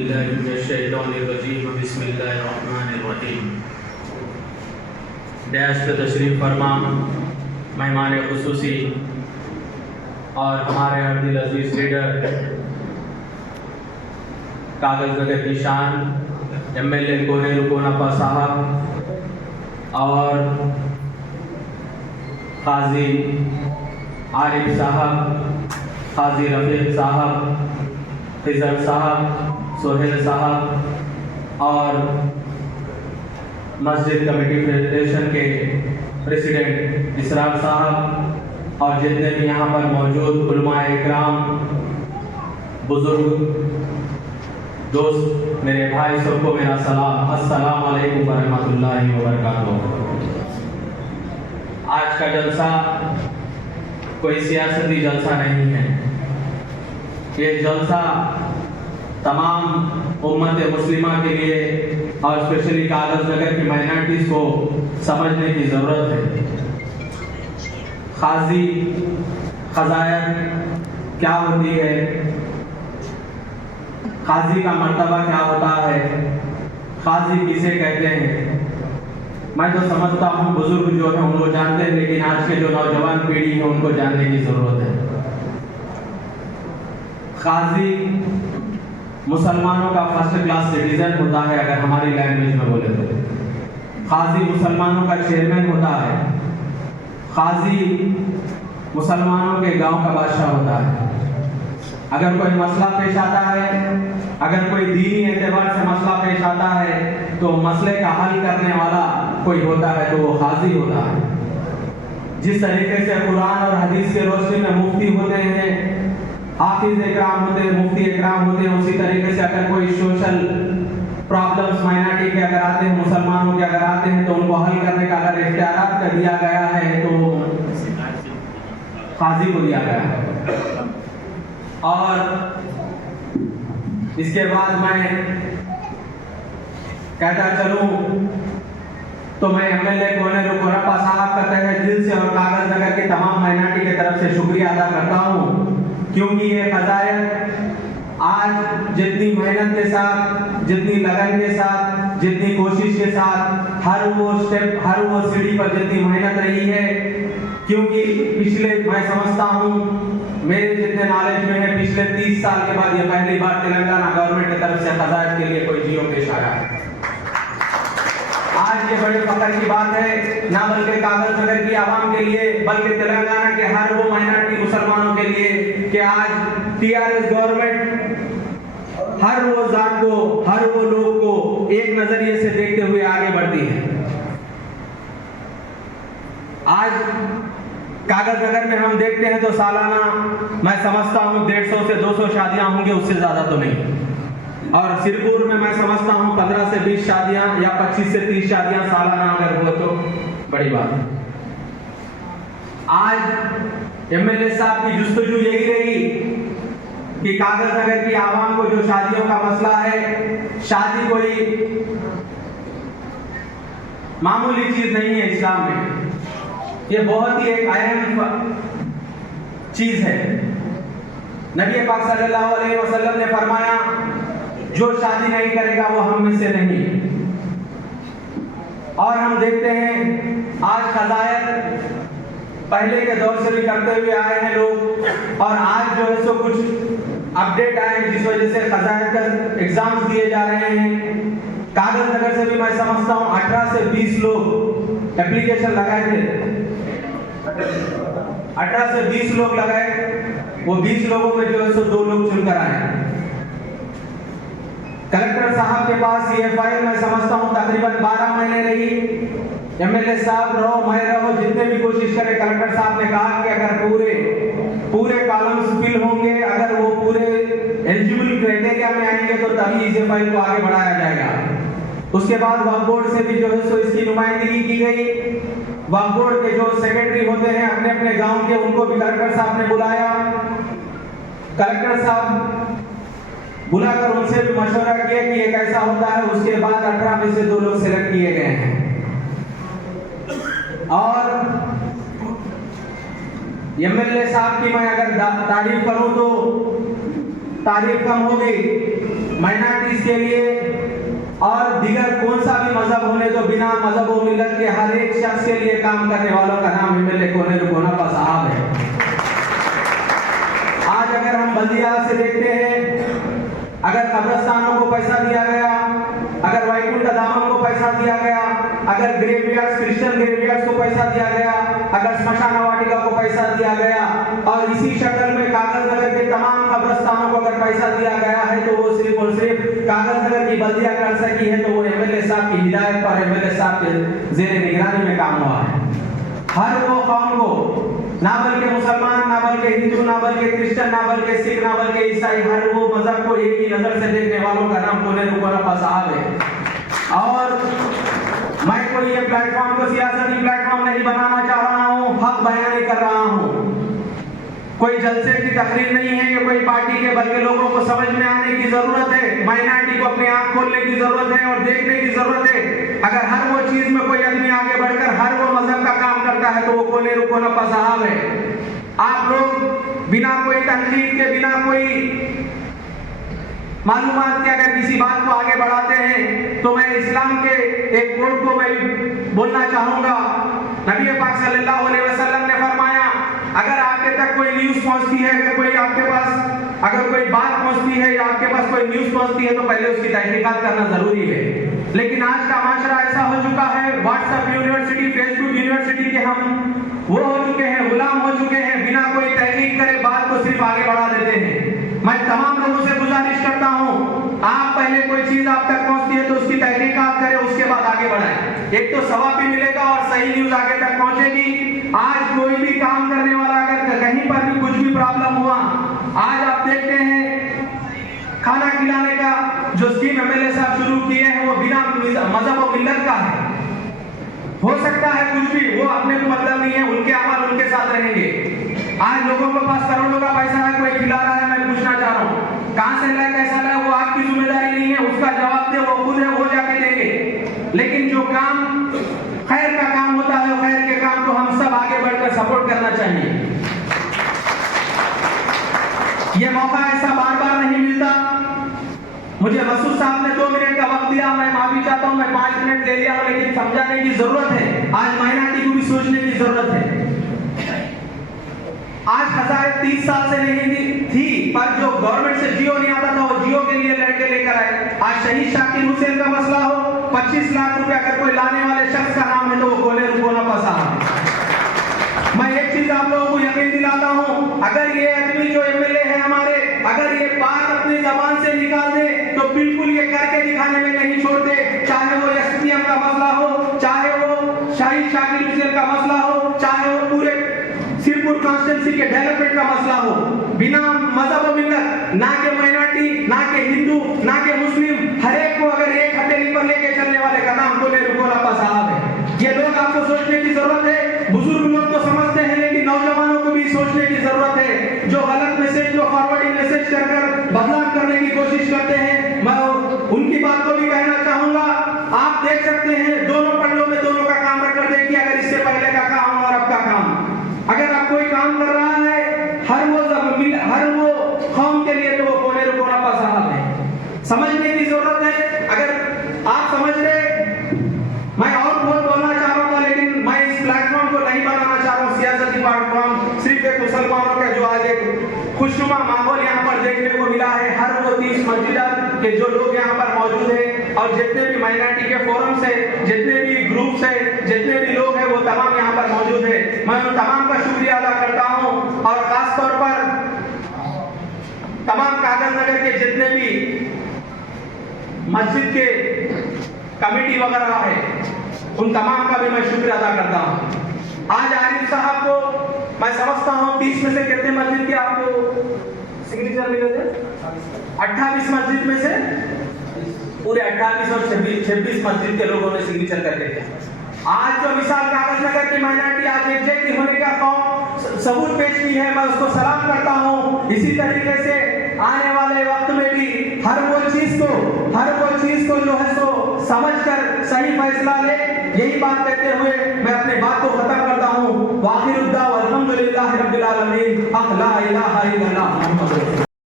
बिस्मिल्लाहिर्रहमानिर्रहीम। डैश पे तशरीफ़ फरमा मेहमान खुसूसी और हमारे हर दिल अजीज़ लीडर कागज़ नगर की शान MLA कोनेरू कोनापा साहब और काजी आरिफ साहब, काजी रफ़ीक साहब, खिज़र साहब, सोहेल साहब और मस्जिद कमेटी फेडरेशन के प्रेसिडेंट इसरार साहब और जितने भी यहाँ पर मौजूद उलमा इकराम, बुजुर्ग दोस्त, मेरे भाई, सबको मेरा सलाम, अस्सलाम वालेकुम वरहमतुल्लाहि वबरकातुहू। आज का जलसा कोई सियासती जलसा नहीं है। ये जलसा तमाम उम्मत मुस्लिमा के लिए और स्पेशली कागज़ नगर की माइनॉरिटीज़ को समझने की ज़रूरत है। खाजी ख़ज़ायत क्या होती है, खाजी का मर्तबा क्या होता है, खाजी किसे कहते हैं, मैं तो समझता हूँ बुजुर्ग जो है उनको जानते हैं, लेकिन आज के जो नौजवान पीढ़ी है उनको जानने की ज़रूरत है। खाजी मुसलमानों का फर्स्ट क्लास सिटीजन होता है, अगर हमारी लैंग्वेज में बोले तो। खाजी मुसलमानों का चेयरमैन होता है। खाजी मुसलमानों के गांव का बादशाह होता है। अगर कोई मसला पेश आता है, अगर कोई दीनी एतबार से मसला पेश आता है तो मसले का हल करने वाला कोई होता है तो वो खाजी होता है। जिस तरीके से कुरान और हदीस के रोशनी में मुफ्ती होते हैं, हाफिज इकराम होते हैं, मुफ्ती इकराम होते हैं, उसी तरीके से अगर कोई सोशल प्रॉब्लम्स माइनॉरिटी के अगर आते हैं, मुसलमानों के अगर आते हैं तो उनको हल करने का अगर इख्तियारात कर दिया गया है तो खाजी को दिया गया है। और इसके बाद मैं कहता चलूं तो मैं MLA कोनेरू कोनापा साहब का तहे दिल से और कागज़ नगर की तमाम माइनॉरिटी की तरफ से शुक्रिया अदा करता हूं, क्योंकि ये क़ज़ायत आज जितनी मेहनत के साथ, जितनी लगन के साथ, जितनी कोशिश के साथ, हर वो स्टेप, हर वो सीढ़ी पर जितनी मेहनत रही है, क्योंकि पिछले, मैं समझता हूँ मेरे जितने नॉलेज में है, पिछले 30 साल के बाद ये पहली बार तेलंगाना गवर्नमेंट की तरफ से क़ज़ायत के लिए कोई जियो पेश आया है। आज ये बड़े फख्र की बात है, ना बल्कि कागज़ नगर की आवाम के लिए, बल्कि तेलंगाना के हर वो माइनॉरिटी मुसलमानों के लिए कि आज TRS गवर्नमेंट हर वो जात को, हर वो लोग को एक नजरिए से देखते हुए आगे बढ़ती है। आज कागज़ नगर में हम देखते हैं तो सालाना मैं समझता हूँ 150 से 200 शादियां होंगी, उससे ज्यादा तो नहीं। और सिरपुर में मैं समझता हूँ 15 से 20 शादियां या 25 से 30 शादियां सालाना अगर हो तो बड़ी बात है। आज MLA साहब की जुस्तजू यही रही कि कागज़ नगर की आवाम को जो शादियों का मसला है, शादी कोई मामूली चीज नहीं है इस्लाम में, ये बहुत ही एक अहम चीज है। नबी पाक सल्लल्लाहु अलैहि वसल्लम ने फरमाया, जो शादी नहीं करेगा वो हम में से नहीं। और हम देखते हैं आज क़ज़ायत पहले के दौर से भी करते हुए आए हैं लोग, और आज जो है सो कुछ अपडेट आए जिस वजह से क़ज़ायत का एग्जाम्स दिए जा रहे हैं। कागज़ नगर से भी मैं समझता हूँ 18 से 20 लोग एप्लीकेशन लगाए थे, 18 से 20 लोग लगाए, वो 20 लोगों में जो है सो 2 लोग चुनकर आए। कलेक्टर साहब के पास ये फाइल मैं समझता हूँ तकरीबन 12 महीने रही। MLA साहब रहो, मैं रहो, जितने भी कोशिश करे, कलेक्टर साहब ने कहा कि अगर पूरे कॉलम्स फिल होंगे, अगर वो पूरे एलिजिबल क्राइटेरिया में आएंगे तो तभी इस फाइल को आगे बढ़ाया जाएगा। उसके बाद वक्फ बोर्ड से भी जो है सो इसकी नुमाइंदगी की गई। वक्फ बोर्ड के जो सेक्रेटरी होते हैं अपने अपने गांव के, उनको भी कलेक्टर साहब ने बुलाया। कलेक्टर साहब बुलाकर उनसे भी मशवरा किया कि ये कैसा होता है। उसके बाद 18 में से 2 लोग सिलेक्ट किए गए हैं। और MLA साहब की मैं अगर तारीफ करूं तो तारीफ कम होगी, माइनॉरिटीज के लिए और दीगर कौन सा भी मजहब होने तो बिना मजहब व मिल्लत के हर एक शख्स के लिए काम करने वालों का नाम एमएलए कोने रुकोना साहब है। आज अगर हम बल्दिया से देखते हैं, अगर कब्रिस्तानों को पैसा दिया गया, अगर वैकुंठ धामों को पैसा दिया गया, अगर ग्रेवयार्ड्स क्रिश्चियन ग्रेवयार्ड्स को पैसा दिया गया, अगर स्मशान वाटिका को पैसा दिया गया और इसी शक्ल में कागज नगर के तमाम कब्रिस्तानों को अगर पैसा दिया गया है तो वो सिर्फ और सिर्फ कागज नगर की बल्दिया कर सकी है तो वो एमएलए साहब की हिदायत पर एमएलए साहब के जेर निगरानी में काम हुआ है। हर वो कौम को, ना बल्कि मुसलमान, ना बल्कि हिंदू, ना बल्कि क्रिश्चियन, ना बल्कि सिख, ना बल्कि ईसाई, हर वो मजहब को एक ही नजर से देखने वालों का नाम कोने रुकोना साहब है। और मैं कोई ये प्लेटफॉर्म को सियासती प्लेटफॉर्म नहीं बनाना चाह रहा हूँ, हक बयानी कर रहा हूँ। कोई जलसे की तकरीर नहीं है ये कोई पार्टी के, बल्कि लोगों को समझ में आने की जरूरत है, माइनॉरिटी को अपनी आंख खोलने की जरूरत है और देखने की जरूरत है। अगर हर वो चीज में कोई आदमी आगे बढ़कर हर वो मजहब का काम करता है तो वो कोने रुकोना साहब है। आप लोग बिना कोई तनकीद के, बिना कोई मालूमात के अगर किसी बात को आगे बढ़ाते हैं तो मैं इस्लाम के एक कोड को मैं बोलना चाहूंगा। नबी पाक सल्लल्लाहु अलैहि वसल्लम ने फरमाया, अगर आपके तक कोई न्यूज पहुंचती है, अगर कोई आपके पास अगर कोई बात पहुंचती है या आपके पास कोई न्यूज पहुंचती है तो पहले उसकी तहकीकात करना जरूरी है। लेकिन आज का माशरा ऐसा हो चुका है, व्हाट्सएप यूनिवर्सिटी, फेसबुक यूनिवर्सिटी के हम वो हो चुके हैं, गुलाम हो चुके हैं, बिना कोई तहकीक करे बात को सिर्फ आगे बढ़ा देते हैं। मैं तमाम लोगों से गुजारिश करता हूं, आप पहले कोई चीज आप तक पहुंचती है तो उसकी तहकीकात करें, उसके बाद आगे बढ़ाएं। एक तो सवाब भी मिलेगा और सही न्यूज आगे तक पहुंचेगी। आज कोई भी काम करने वाला अगर कहीं पर भी कुछ भी प्रॉब्लम हुआ, आज आप देखते हैं खाना खिलाने का जो स्कीम एमएलए साहब शुरू किए हैं वो बिना मजहब और मिल्लत का है। हो सकता है कुछ भी, वो अपने को मतलब नहीं है, उनके अमल उनके साथ रहेंगे। आज लोगों के पास करोड़ों का पैसा है, कोई खिला रहा है, मैं पूछना चाह रहा हूँ कहां से लाए, कैसा लाए, वो आपकी जिम्मेदारी नहीं है, उसका जवाब दे वो खुद है, वो जाके देंगे। लेकिन जो काम खैर का काम होता है, खैर के काम को हम सब आगे बढ़कर सपोर्ट करना चाहिए। ये मौका ऐसा बार बार नहीं मिलता। मुझे मसूद साहब ने 2 मिनट का वक्त दिया, मैं माफी चाहता हूं, मैं 5 मिनट ले लिया, लेकिन समझाने की जरूरत है। आज माइनॉरिटी को भी सोचने की जरूरत है। आज हज़ार 30 साल से नहीं थी, पर जो गवर्नमेंट से जियो नहीं आता था वो जियो के लिए लड़के लेकर आए। आज शहीद शाकिर हुसैन का मसला हो, 25 लाख रुपए अगर कोई लाने वाले शख्स का नाम है तो वो कोने रुकोना साहब। मैं एक चीज आप लोगों को यकीन दिलाता हूं, अगर ये आदमी जो एमएलए है हमारे, अगर ये बात अपनी जबान से निकाल दे तो बिल्कुल ये करके दिखाने में नहीं छोड़ते। चाहे वो एसपीएम का मसला हो, चाहे वो शहीद शाकिर हुसैन का मसला हो, चाहे वो पूरे सिरपुर कॉन्स्टिट्यूंसी के डेवलपमेंट का मसला हो, बिना मजहब और मिल्लत, ना के माइनॉरिटी, ना के हिंदू, ना के मुस्लिम, हर एक को अगर एक हथेली पर लेके चलने वाले का नाम कोने रुकोना साहब है। ये लोग आपको सोचने की जरूरत है। बुजुर्ग लोग तो समझते हैं, लेकिन नौजवानों को भी सोचने की जरूरत है। जो गलत मैसेज, जो फॉरवर्डिंग मैसेज कर बदनाम करने की कोशिश करते हैं, मैं उनकी बात को भी कहना चाहूंगा। आप देख सकते हैं दोनों पन्नों में दोनों का काम रखकर देखिए, अगर इससे पहले का काम और अब का काम, अगर आप कोई काम कर रहा है हर वो कौम के लिए तो वो कोने रुकोना साहब है। समझने की जरूरत है। अगर आप समझ रहे, मैं और बहुत बोलना चाह रहा था, लेकिन मैं इस प्लेटफॉर्म को नहीं बनाना चाह रहा हूँ सियासती प्लेटफॉर्म, सिर्फ एक मुसलमानों का जो आज एक खुशनुमा माहौल यहाँ पर देखने को मिला है। हर वो 30 मस्जिद के जो लोग यहाँ पर मौजूद हैं और जितने भी माइनॉरिटी के फोरम्स है, जितने भी ग्रुप्स है, जितने भी लोग हैं, वो तमाम यहाँ पर मौजूद है। मैं उन तमाम का शुक्रिया अदा करता हूँ और खास तौर पर तमाम कागज नगर के जितने भी मस्जिद के कमेटी वगैरह है, उन तमाम का भी मैं शुक्रिया अदा करता हूँ। आज आरिफ साहब को मैं समझता हूँ 30 में से कितने मस्जिद के आपको सिग्नेचर मिले थे? 28 मस्जिद में से पूरे 28 और 26 मस्जिद के लोगों ने सिग्नेचर करके दिया। आज जो विशाल कागज नगर की माइनॉरिटी आज एकजुट होने का सबूत पेश की है, मैं उसको सलाम करता हूँ। इसी तरीके से आने वाले वक्त में भी हर वो चीज को जो है सो समझकर सही फैसला ले, यही बात कहते हुए मैं अपने बात को खत्म करता हूँ। वाखिर उद्दावा अल्हम्दुलिल्लाहि रब्बिल आलमीन, ला इलाहा इल्लल्लाह।